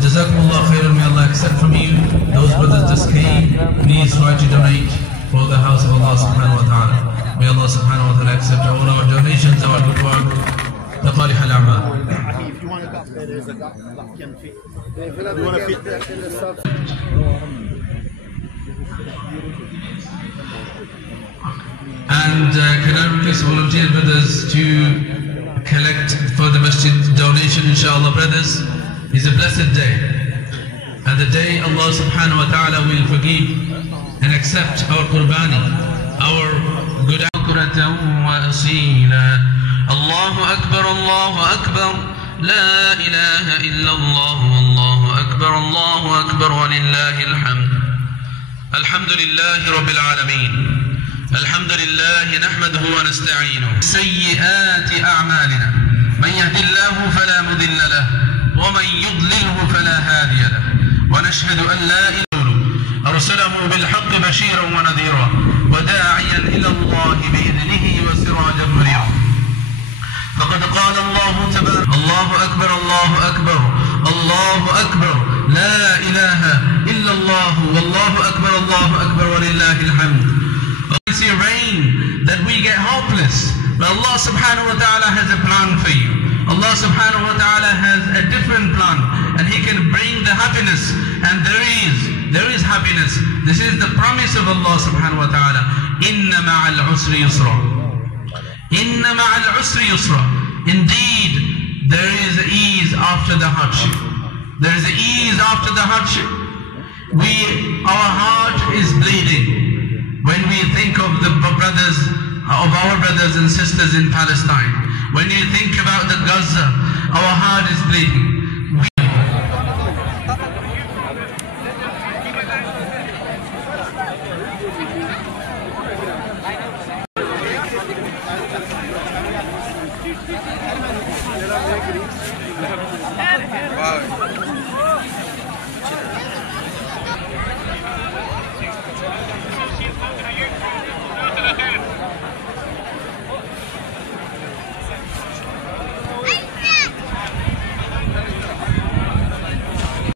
Jazakumullah khairan, may Allah accept from you. Those brothers just came, please try to donate for the house of Allah subhanahu wa ta'ala. May Allah subhanahu wa ta'ala accept all our donations, our good work. Taqalih al-a'mal. If you want to fit, there's a duck can fit. You want to fit that in the stuff? And can I request volunteer brothers to collect for the masjid donation, inshallah, brothers? It's a blessed day, and the day Allah subhanahu wa ta'ala will forgive and accept our qurbani, our good Allahu Akbar, Allahu Akbar, La ilaha illallah, Allahu Akbar, Allahu Akbar, wa lillahi alhamd. Alhamdulillahi Rabbil Alameen. Alhamdulillahi nahmaduhu wa nasta'inuhu. Sayyi'ati a'malina. Man yahdillahu fala mudilla lahu. ومن يضلله فلا هادي له ونشهد أن لا إله إلا الله أرسله بالحق بشيرا ونذيرا وداعيا إلى الله بإذنه وسراجا منيرا فقد قال الله تبارك الله أكبر الله أكبر الله أكبر لا إله إلا الله والله أكبر ولله الحمد. We see rain that we get hopeless, but Allah subhanahu wa ta'ala has a plan for you. Allah subhanahu wa ta'ala has a different plan, and He can bring the happiness, and there is happiness. This is the promise of Allah subhanahu wa ta'ala. Inna ma'al usri yusra. Inna ma'al usri yusra. Indeed, there is ease after the hardship. There is ease after the hardship. Our heart is bleeding when we think of our brothers and sisters in Palestine. When you think about the Gaza, our heart is bleeding. Wow.